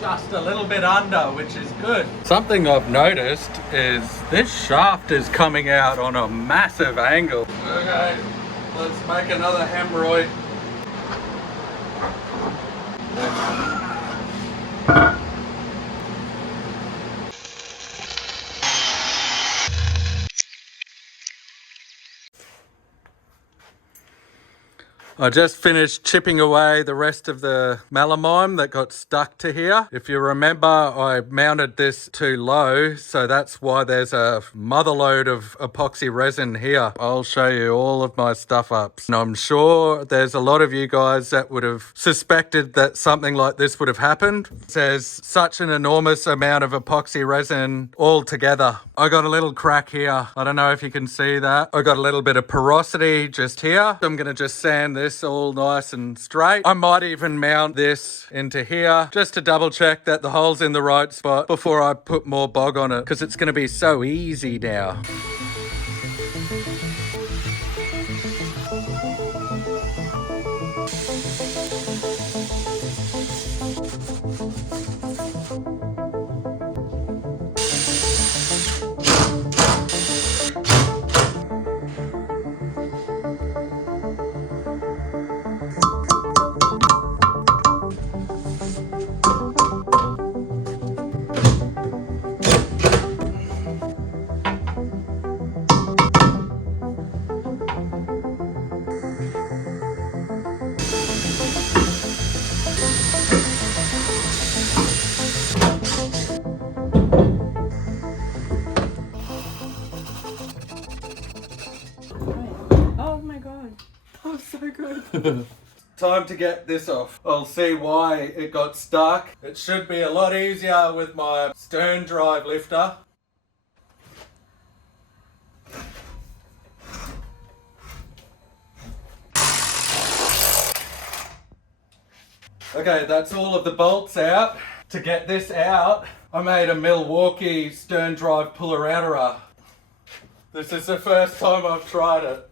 just a little bit under, which is good. Something I've noticed is this shaft is coming out on a massive angle. Okay, let's make another hemorrhoid. I just finished chipping away the rest of the melamine that got stuck to here. If you remember, I mounted this too low, so that's why there's a mother load of epoxy resin here. I'll show you all of my stuff ups. And I'm sure there's a lot of you guys that would have suspected that something like this would have happened. There's such an enormous amount of epoxy resin all together. I got a little crack here. I don't know if you can see that. I got a little bit of porosity just here. I'm gonna just sand this all nice and straight. I might even mount this into here just to double check that the hole's in the right spot before I put more bog on it, because it's going to be so easy now. Oh my god, that was so good. Time to get this off. I'll see why it got stuck. It should be a lot easier with my stern drive lifter. Okay, that's all of the bolts out. To get this out, I made a Milwaukee stern drive puller outerer. This is the first time I've tried it.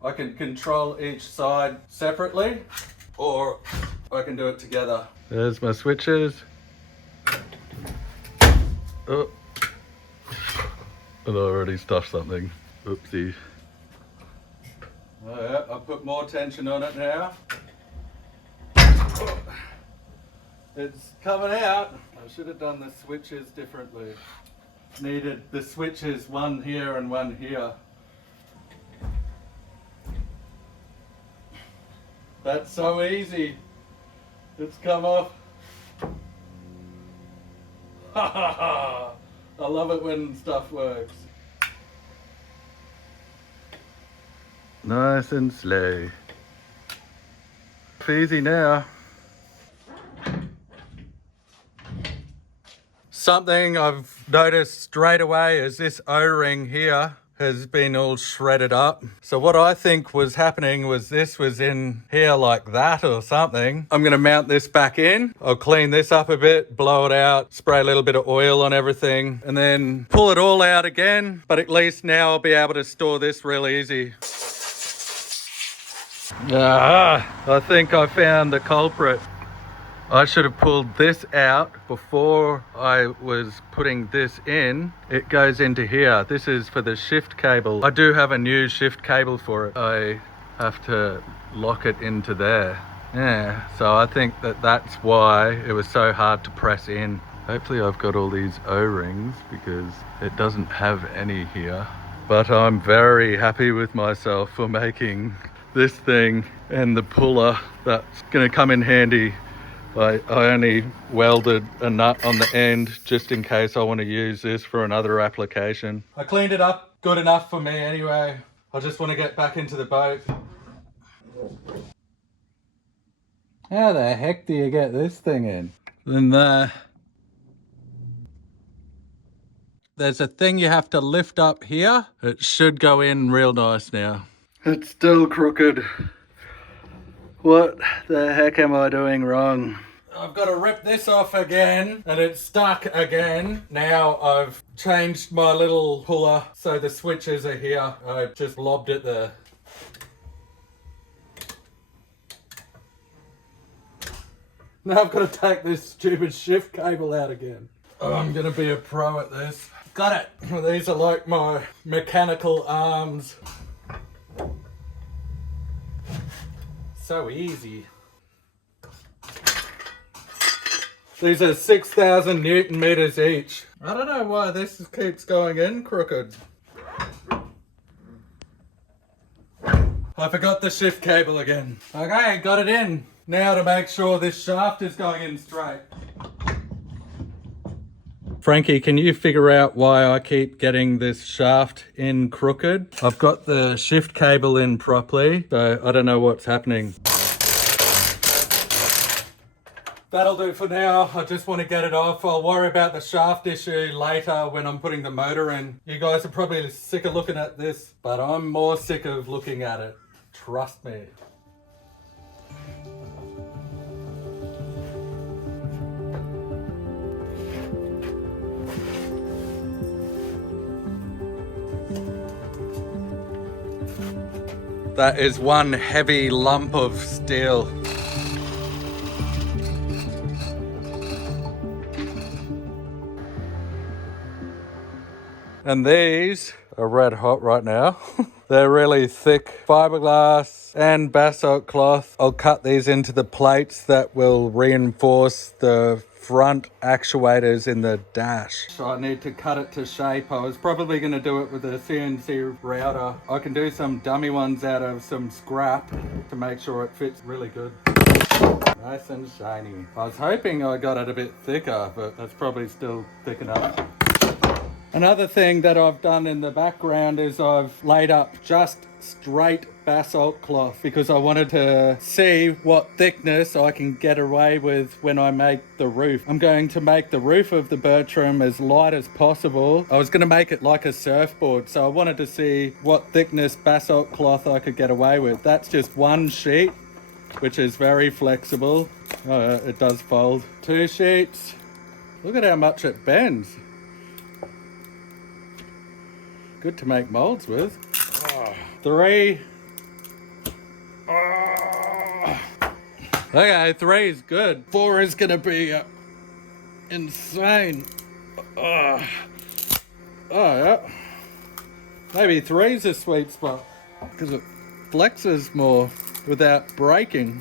I can control each side separately, or I can do it together. There's my switches. Oh, and I already stuffed something. Oopsie. Oh yeah, I'll put more tension on it now. Oh, it's coming out. I should have done the switches differently. Needed the switches, one here and one here. That's so easy. It's come off. Ha ha ha! I love it when stuff works. Nice and slow. It's easy now. Something I've noticed straight away is this O-ring here has been all shredded up. So what I think was happening was this was in here like that or something. I'm gonna mount this back in. I'll clean this up a bit, blow it out, spray a little bit of oil on everything, and then pull it all out again. But at least now I'll be able to store this real easy. I think I found the culprit. I should have pulled this out before I was putting this in. It goes into here. This is for the shift cable. I do have a new shift cable for it. I have to lock it into there. Yeah, so I think that that's why it was so hard to press in. Hopefully I've got all these O-rings because it doesn't have any here. But I'm very happy with myself for making this thing and the puller. That's gonna come in handy. I only welded a nut on the end just in case I want to use this for another application. I cleaned it up good enough for me anyway. I just want to get back into the boat. How the heck do you get this thing in? Then there's a thing you have to lift up here. It should go in real nice now. It's still crooked. What the heck am I doing wrong? I've got to rip this off again and it's stuck again. Now I've changed my little puller so the switches are here. I just lobbed it there. Now I've got to take this stupid shift cable out again. Oh, I'm gonna be a pro at this. Got it. These are like my mechanical arms. So easy. These are 6,000 Newton meters each. I don't know why this keeps going in crooked. I forgot the shift cable again. Okay, got it in. Now to make sure this shaft is going in straight. Frankie, can you figure out why I keep getting this shaft in crooked? I've got the shift cable in properly, so I don't know what's happening. That'll do for now. I just want to get it off. I'll worry about the shaft issue later when I'm putting the motor in. You guys are probably sick of looking at this, but I'm more sick of looking at it. Trust me. That is one heavy lump of steel. And these are red hot right now. They're really thick fiberglass and basalt cloth. I'll cut these into the plates that will reinforce the front actuators in the dash. So I need to cut it to shape. I was probably going to do it with a CNC router. I can do some dummy ones out of some scrap to make sure it fits really good. Nice and shiny. I was hoping I got it a bit thicker, but that's probably still thick enough. Another thing that I've done in the background is I've laid up just straight basalt cloth because I wanted to see what thickness I can get away with when I make the roof. I'm going to make the roof of the Bertram as light as possible. I was going to make it like a surfboard, so I wanted to see what thickness basalt cloth I could get away with. That's just one sheet, which is very flexible. Oh, it does fold. 2 sheets. Look at how much it bends. Good to make molds with. 3. Okay, 3 is good. 4 is gonna be insane. Oh yeah. Maybe 3 is a sweet spot because it flexes more without breaking.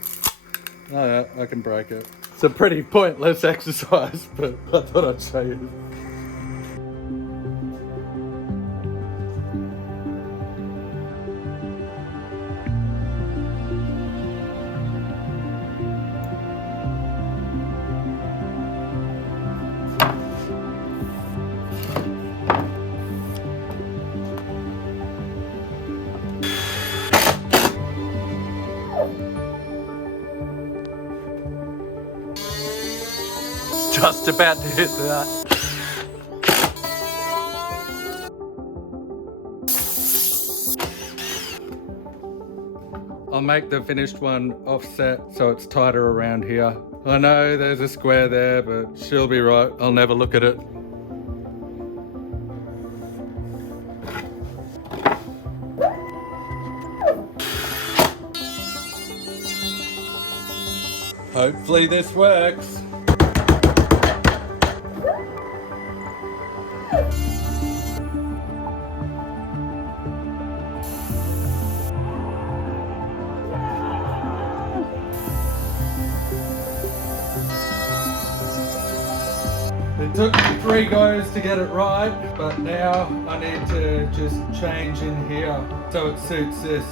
Oh yeah, I can break it. It's a pretty pointless exercise, but I thought I'd show you. Just about to hit that. I'll make the finished one offset so it's tighter around here. I know there's a square there, but she'll be right. I'll never look at it. Hopefully this works. It took me 3 goes to get it right, but now I need to just change in here so it suits this.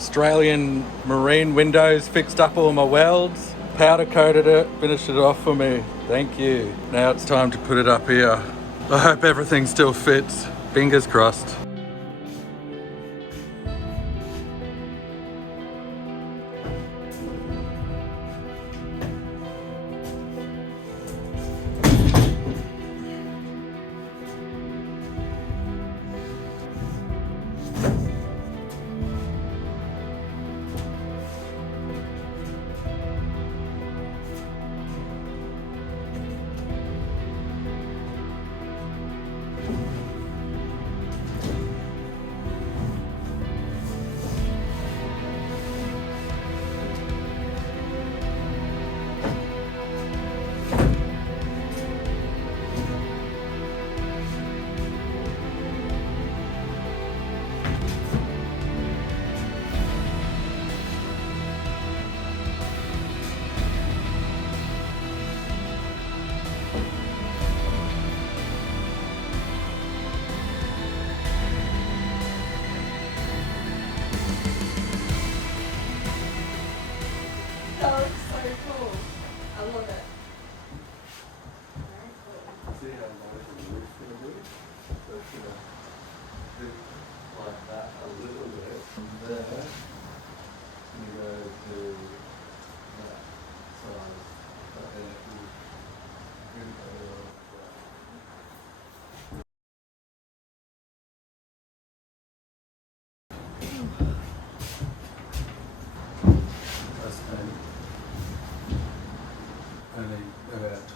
Australian marine windows, fixed up all my welds, powder coated it, finished it off for me. Thank you. Now it's time to put it up here. I hope everything still fits. Fingers crossed.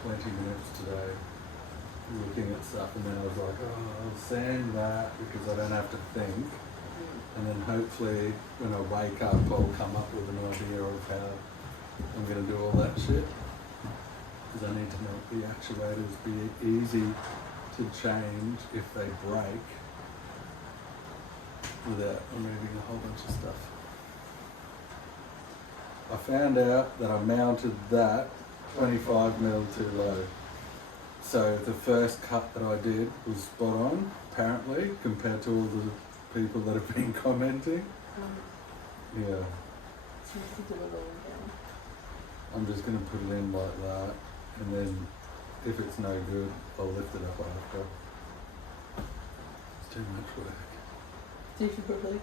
20 minutes today looking at stuff, and then I was like, oh, I'll sand that because I don't have to think. And then hopefully when I wake up, I'll come up with an idea of how I'm going to do all that shit. Because I need to make the actuators be easy to change if they break without removing a whole bunch of stuff. I found out that I mounted that 25mm too low. So the first cut that I did was spot on, apparently, compared to all the people that have been commenting. Yeah. So you have to do it all again. I'm just going to put it in like that, and then if it's no good, I'll lift it up after. It's too much work. Do you really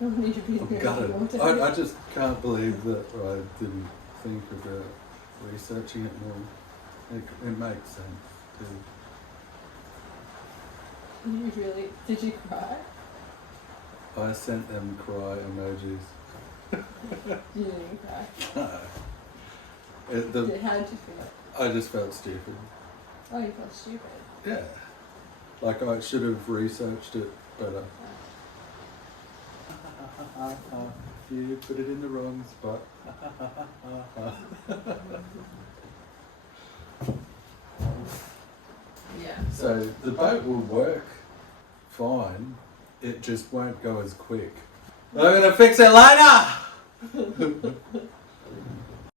don't need to be I'm there gutted. if you want to. I just can't believe that I didn't think about researching it more. It makes sense too. Did you cry? I sent them cry emojis. You didn't cry. How did you feel? I just felt stupid. Oh, you felt stupid. Yeah. Like I should have researched it better. You put it in the wrong spot. Yeah. So the boat will work fine, it just won't go as quick. I'm gonna fix it later!